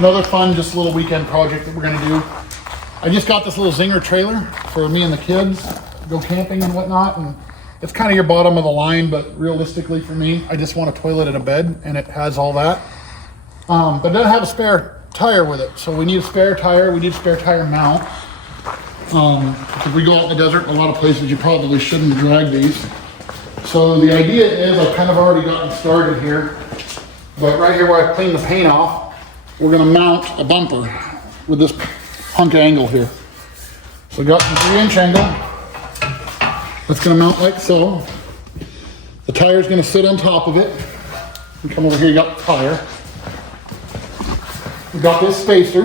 Another fun, just a little weekend project that we're gonna do. I just got this little Zinger trailer for me and the kids, go camping and whatnot, and it's kind of your bottom of the line, but realistically for me, I just want a toilet and a bed, and it has all that. But it doesn't have a spare tire with it, so we need a spare tire, we need a spare tire mount. If we go out in the desert, a lot of places you probably shouldn't drag these. So the idea is, I've kind of already gotten started here, but right here where I cleaned the paint off, we're gonna mount a bumper with this hunk angle here. So I got some 3-inch angle. That's gonna mount like so. The tire's gonna sit on top of it. You come over here, you got the tire. We got this spacer.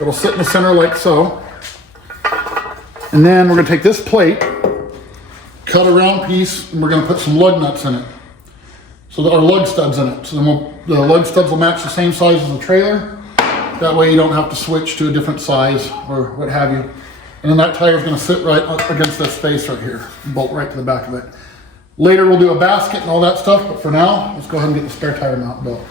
It'll sit in the center like so. And then we're gonna take this plate, cut a round piece, and we're gonna put some lug nuts in it. So there are lug studs in it. So then the lug studs will match the same size as the trailer. That way you don't have to switch to a different size or what have you. And then that tire is gonna sit right up against this space right here, bolt right to the back of it. Later we'll do a basket and all that stuff, but for now, let's go ahead and get the spare tire mount built.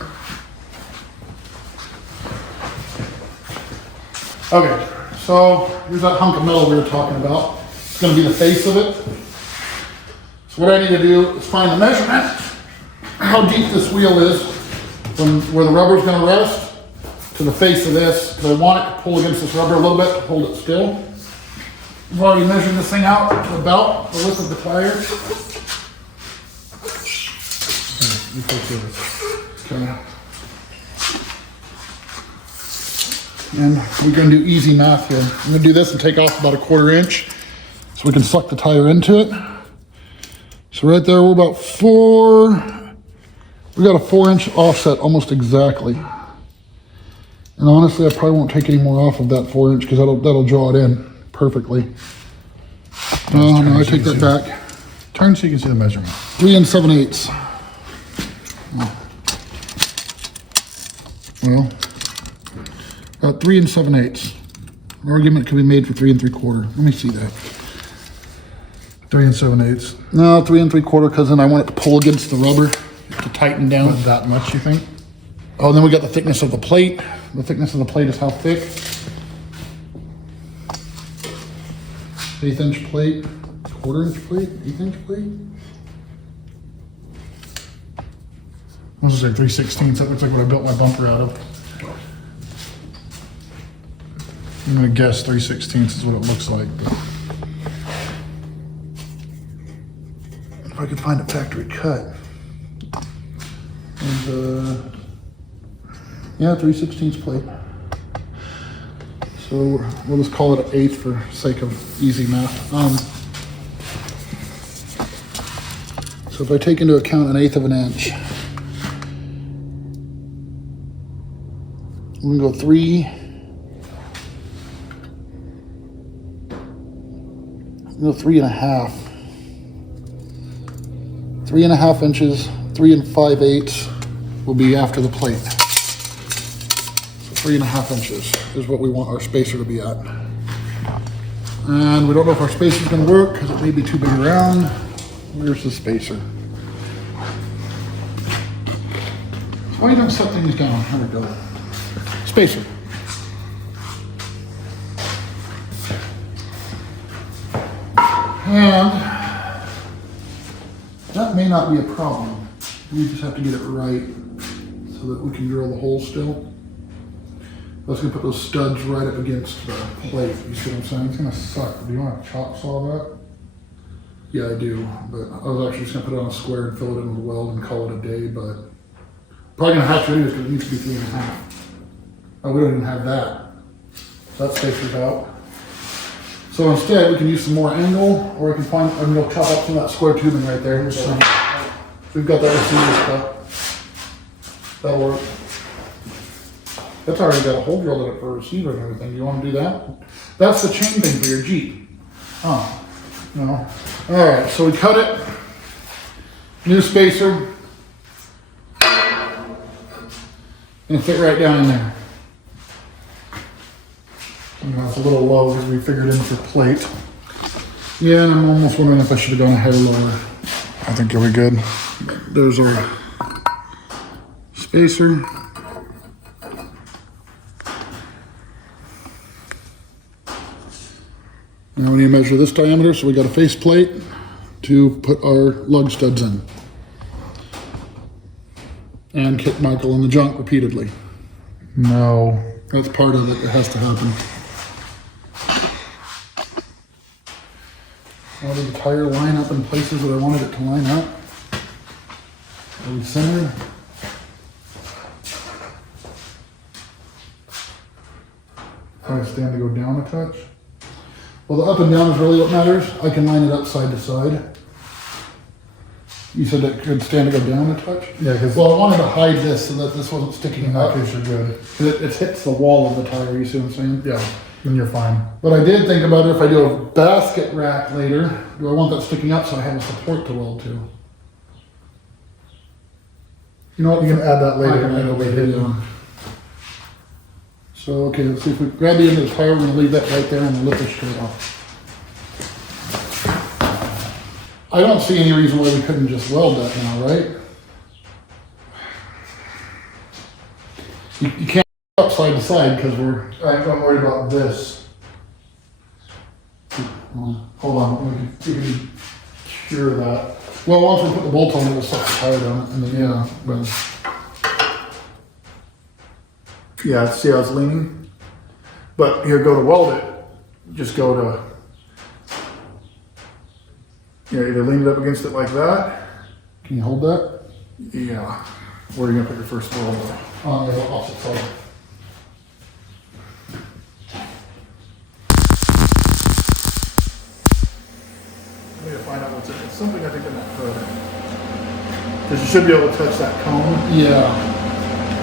Okay, so here's that hunk of metal we were talking about. It's gonna be the face of it. So what I need to do is find the measurement, how deep this wheel is from where the rubber is gonna rest to the face of this, because I want it to pull against this rubber a little bit to hold it still. I've already measured this thing out to about the width of the tire. Okay. And we're gonna do easy math here. I'm gonna do this and take off about a 1/4 inch so we can suck the tire into it. So right there, we're about we got a 4-inch offset almost exactly. And honestly, I probably won't take any more off of that 4-inch because that'll draw it in perfectly. No, I take that back. Turn so you can see the measurement. 3 7/8. Well, about 3 7/8. An argument can be made for 3 3/4. Let me see that. 3 7/8. No, 3 3/4, because then I want it to pull against the rubber to tighten down. Not that much, you think? Oh, and then we got the thickness of the plate. The thickness of the plate is how thick. 1/8 inch plate, 1/4 inch plate, 1/8 inch plate. I was gonna say 3/16. That looks like what I built my bumper out of. I'm gonna guess 3/16 is what it looks like. But If I could find a factory cut. And, yeah, 3/16 plate. So we'll just call it an 1/8 for sake of easy math. So if I take into account 1/8 of an inch, we're gonna go 3. We'll go 3.5. 3.5 inches, 3 5/8 will be after the plate. So 3.5 inches is what we want our spacer to be at. And we don't know if our spacer is going to work because it may be too big around. Where's the spacer? Why you don't set things down? Here we go. Spacer. And that may not be a problem. We just have to get it right so that we can drill the hole still. I was gonna put those studs right up against the plate. You see what I'm saying? It's gonna suck. Do you want to chop saw that? Yeah, I do. But I was actually just gonna put it on a square and fill it in with a weld and call it a day. But probably gonna have to do this because it needs to be 3.5. Oh, we don't even have that. So that spacer's out. So instead, we can use some more angle, or I can go chop up some of that square tubing right there. Here's some. We've got that receiver stuff. That'll work. That's already got a hole drilled in it for a receiver and everything. You want to do that? That's the chain thing for your Jeep. Oh, no. All right, so we cut it. New spacer. Gonna fit right down in there. It's a little low because we figured in for plate. Yeah, and I'm almost wondering if I should have gone a hair lower. I think you'll be good. There's our spacer. Now we need to measure this diameter, so we got a face plate to put our lug studs in. And kick Michael in the junk repeatedly. No. That's part of it, it has to happen. Now did the tire line up in places that I wanted it to line up? Are we centered? Probably stand to go down a touch. Well, the up and down is really what matters. I can line it up side to side. You said it could stand to go down a touch? Yeah, because Well, I wanted to hide this so that this wasn't sticking in that up. case you're good. It hits the wall of the tire, you see what I'm saying? Yeah, then you're fine. But I did think about it, if I do a basket rack later, do I want that sticking up so I have a support to weld to? You know what? You can add that later. I can add it later, yeah. So, okay, let's see if we grab the end of the tire, we're gonna leave that right there and the lip is straight off. I don't see any reason why we couldn't just weld that now, right? You can't up side to side because we're, I'm worried about this. well, Hold on, we can cure that. once we put the bolt on it, we'll set the tire down and then, Yeah. but Yeah, see how it's leaning? But here, go to weld it, just go to, yeah, either lean it up against it like that. can you hold that? Yeah. Where are you gonna put your first weld? On the opposite side. I need to find out what's in it. It's something I think in that hood. Because you should be able to touch that cone. Yeah,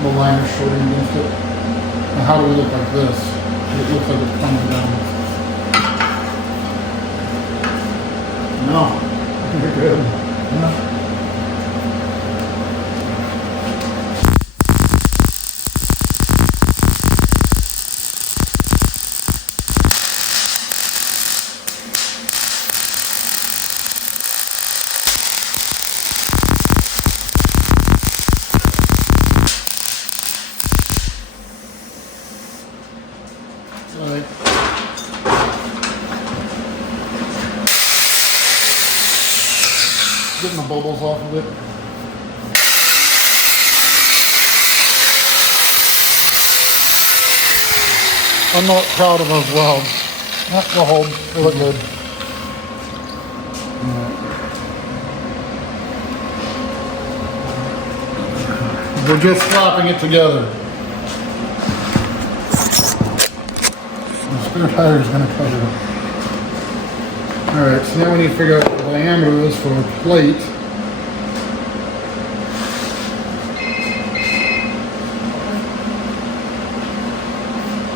the line is shorting against it. And how do we look like this? It looks like it's coming down. No. You're good. Yeah. Alright. Getting the bubbles off of it. I'm not proud of those welds. They'll hold, they look good. We're just slapping it together. The spare tire is gonna cover it. Alright, so now we need to figure out what the diameter is for a plate.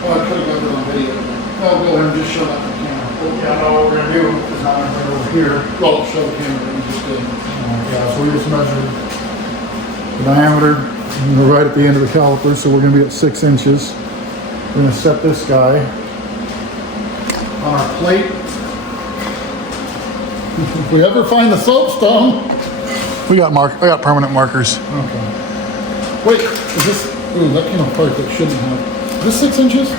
Oh, I could have got it on video. I'll go ahead and just show that to the camera. Yeah, no, what we're gonna do is not gonna put it over here. Well, show the camera that we just did. Yeah, so we just measured the diameter, and we're right at the end of the caliper, so we're gonna be at 6 inches. We're gonna set this guy On our plate. If we ever find the soapstone. I got permanent markers. Okay. Wait, is this, ooh, that came apart, that shouldn't have. Is this 6 inches?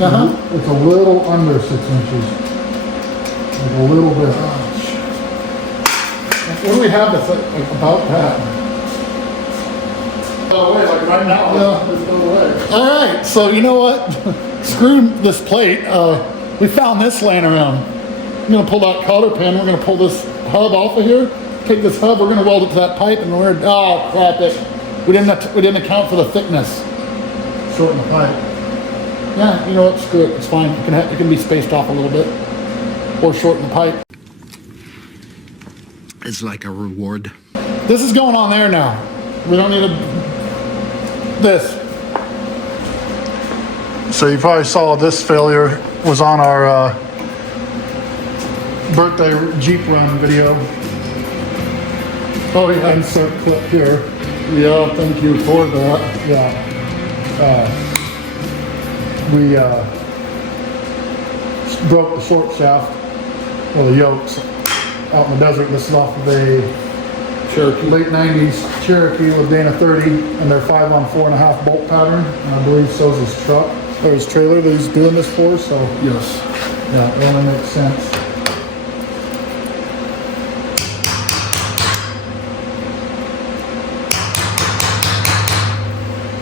Uh-huh. It's a little under 6 inches. Like a little bit. Oh, shit. What do we have that's like about that? Oh, wait, like right now, Yeah. there's no way. Alright, so you know what? Screw this plate. We found this laying around. I'm gonna pull that cotter pin, we're gonna pull this hub off of here, take this hub, we're gonna weld it to that pipe, and we're, oh crap it. We didn't account for the thickness. Shorten the pipe. Yeah, you know what, screw it, it's fine. It can be spaced off a little bit. Or shorten the pipe. It's like a reward. This is going on there now. We don't need this. So you probably saw this failure was on our birthday Jeep run video. Oh yeah. Insert clip here. Yeah, thank you for that. Yeah. We broke the short shaft, or the yokes, out in the desert. This is off of a Cherokee. late 90s Cherokee with Dana 30 and their 5 on 4.5 bolt pattern. And I believe so is his truck. or his trailer that he's doing this for, so Yes. yeah, it only makes sense.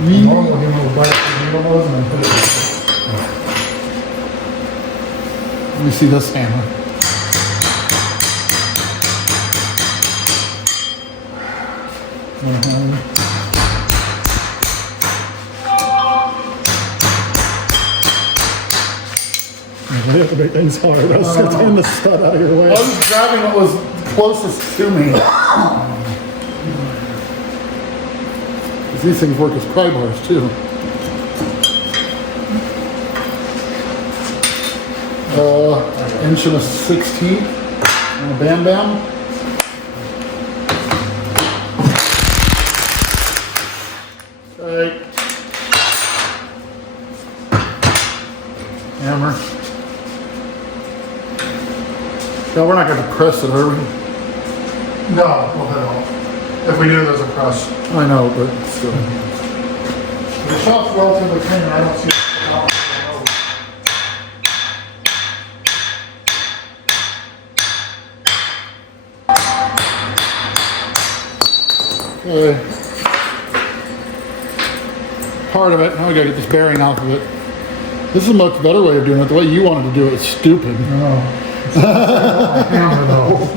Normally, he would buy the needle nose and then put it. Let me see this hammer. You have to make things hard. I was getting the stud out of your way. I was grabbing what was closest to me. 'Cause these things work as pry bars too. Inch and a 16th on a Bam Bam. Okay. Hammer. No, we're not going to press it, are we? No, we'll hit it off. If we do, there's a press. I know, but still. The shop's relatively clean. I don't see a problem. Part of it. Now we gotta get this bearing off of it. This is a much better way of doing it. The way you wanted to do it is stupid. No. Hammer though.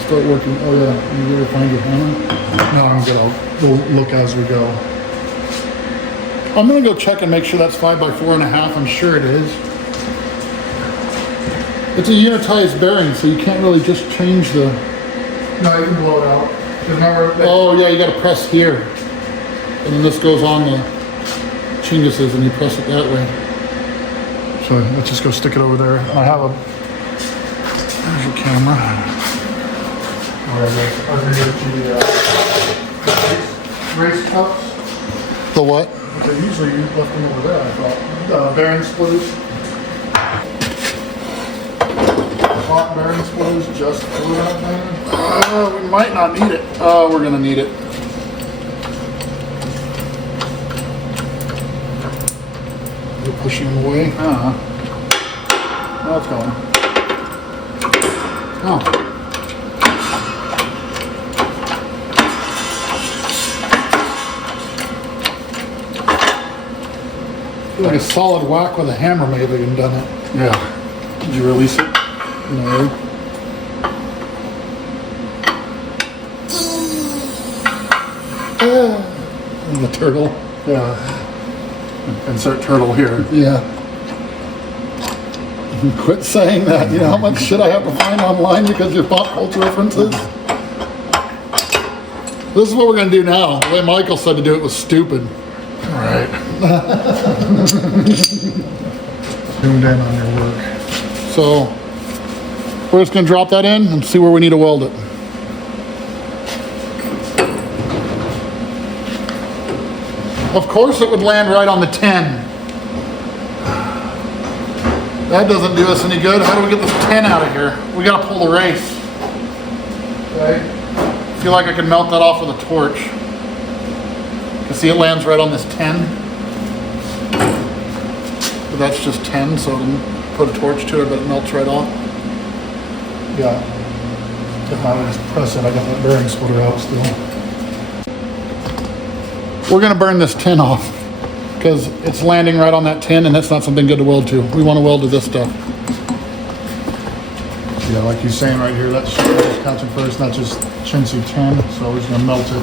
Start working. Oh yeah, you ever find your hammer? No, I'm good. We'll look as we go. I'm gonna go check and make sure that's 5 by 4.5. I'm sure it is. It's a unitized bearing, so you can't really just change the. No, you can blow it out. Remember, Oh yeah, you gotta press here, and then this goes on the chinguses, and you press it that way. so let's just go stick it over there. I have a. There's your camera. Race cups. The what? They usually you left them over there, I thought. Bearing splitters. Hot bearing splitters just for that thing. We might not need it. Oh, we're gonna need it. You're pushing them away. Now it's going. Oh. I feel like a solid whack with a hammer may have even done it. Yeah. Did you release it? No. And the turtle. Yeah. Insert turtle here. Yeah. Quit saying that. You know how much shit I have to find online because your pop culture references? This is what we're going to do now. The way Michael said to do it was stupid. All right. Zoomed in on your work. So we're just going to drop that in and see where we need to weld it. Of course it would land right on the 10. That doesn't do us any good. How do we get this 10 out of here? We got to pull the race. Okay. I feel like I can melt that off with a torch. You see it lands right on this 10. But that's just 10, so it'll put a torch to it, but it melts right off. Yeah. If I just press it, I got that bearing splitter out still. We're gonna burn this tin off because it's landing right on that tin, and that's not something good to weld to. We want to weld to this stuff. Yeah, like you're saying right here, that's catching first, not just chintzy tin, so we're just gonna melt it.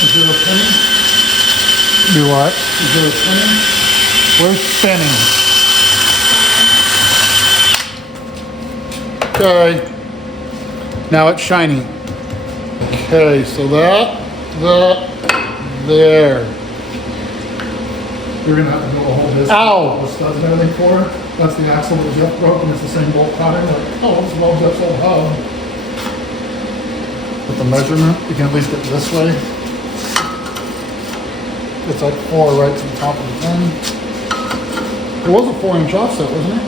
Is there a pinning? Do what? Is there a pinning? Where's spinning? Okay. Now it's shiny. Okay, so that, there. You're gonna have to build a whole disc. Ow! All the studs and everything for it. That's the axle that Jeff broke, and it's the same bolt pattern. Like, oh, this loves that old hub. With the measurement, you can at least get this way. It's like 4 right to the top of the thing. It was a 4-inch offset, wasn't it?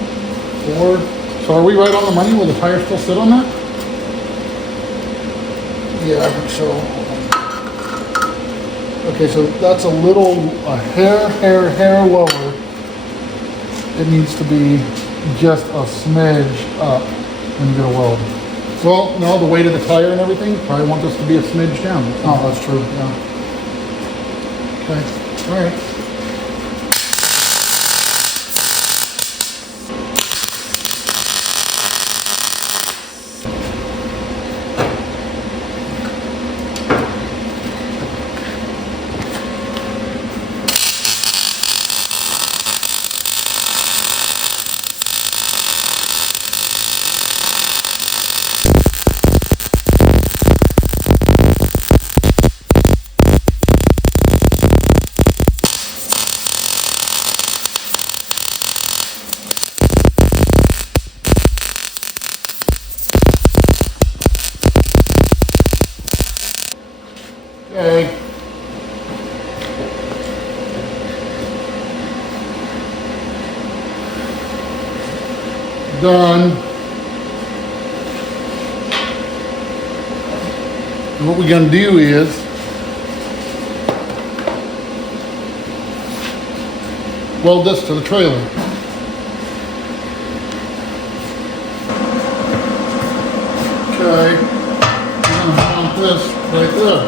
4. So are we right on the money? Will the tire still sit on that? Yeah, I think so. Okay, so that's a hair lower. It needs to be just a smidge up when you get a weld. Well, no, the weight of the tire and everything, probably want this to be a smidge down. Oh, that's true, yeah. Okay, all right. Okay. Done. And what we're gonna do is weld this to the trailer. Okay. I'm gonna mount this right there.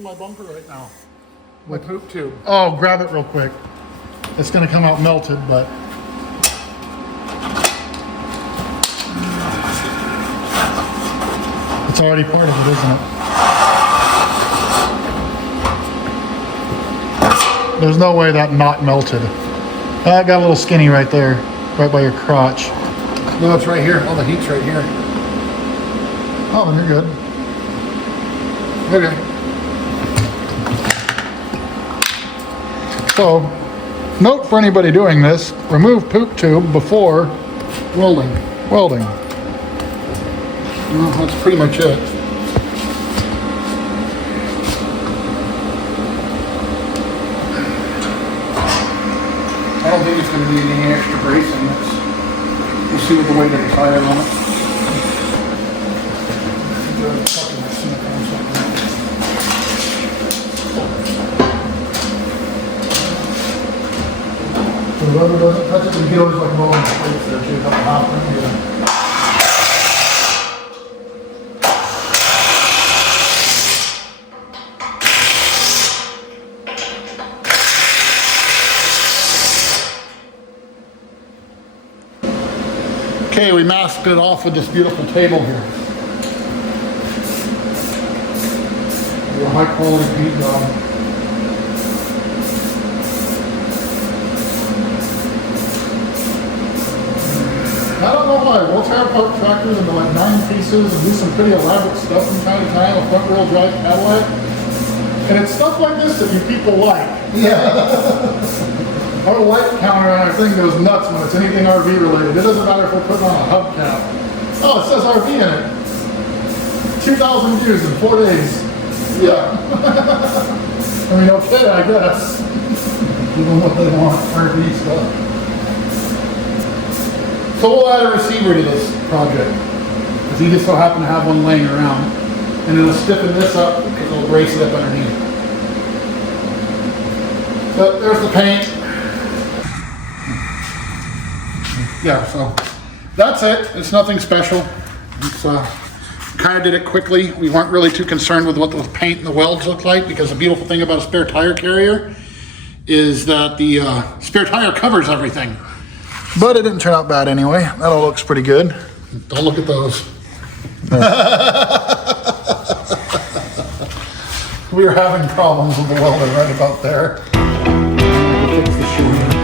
My bumper right now. My poop tube. Oh, grab it real quick. It's gonna come out melted, but it's already part of it, isn't it? There's no way that not melted. That got a little skinny right there, right by your crotch. No, it's right here. Oh, the heat's right here. Oh, then you're good. Okay. So, note for anybody doing this, remove poop tube before Welding. welding. Well, that's pretty much it. I don't think it's going to need any extra bracing. We'll see with the weight of the tire on it. The rubber doesn't touch it, but you can always like roll in the plates there too, have a hopper, yeah. Okay, we masked it off with this beautiful table here. A high quality paint job. I don't know why. We'll tear apart tractors into like 9 pieces and do some pretty elaborate stuff from time to time, a front wheel drive Cadillac. And it's stuff like this that you people like. Yeah. Our light counter on our thing goes nuts when it's anything RV related. It doesn't matter if we're putting on a hubcap. Oh, it says RV in it. 2,000 views in 4 days. Yeah. I mean, okay, I guess. Give them what they want, RV stuff. So we'll add a receiver to this project. Because he just so happened to have one laying around. And it'll stiffen this up because it'll brace it up underneath. So there's the paint. Yeah, so that's it. It's nothing special. It's kind of did it quickly. We weren't really too concerned with what the paint and the welds look like, because the beautiful thing about a spare tire carrier is that the spare tire covers everything. But it didn't turn out bad anyway. That all looks pretty good. Don't look at those. We were having problems with the welder right about there. Fix the shoe.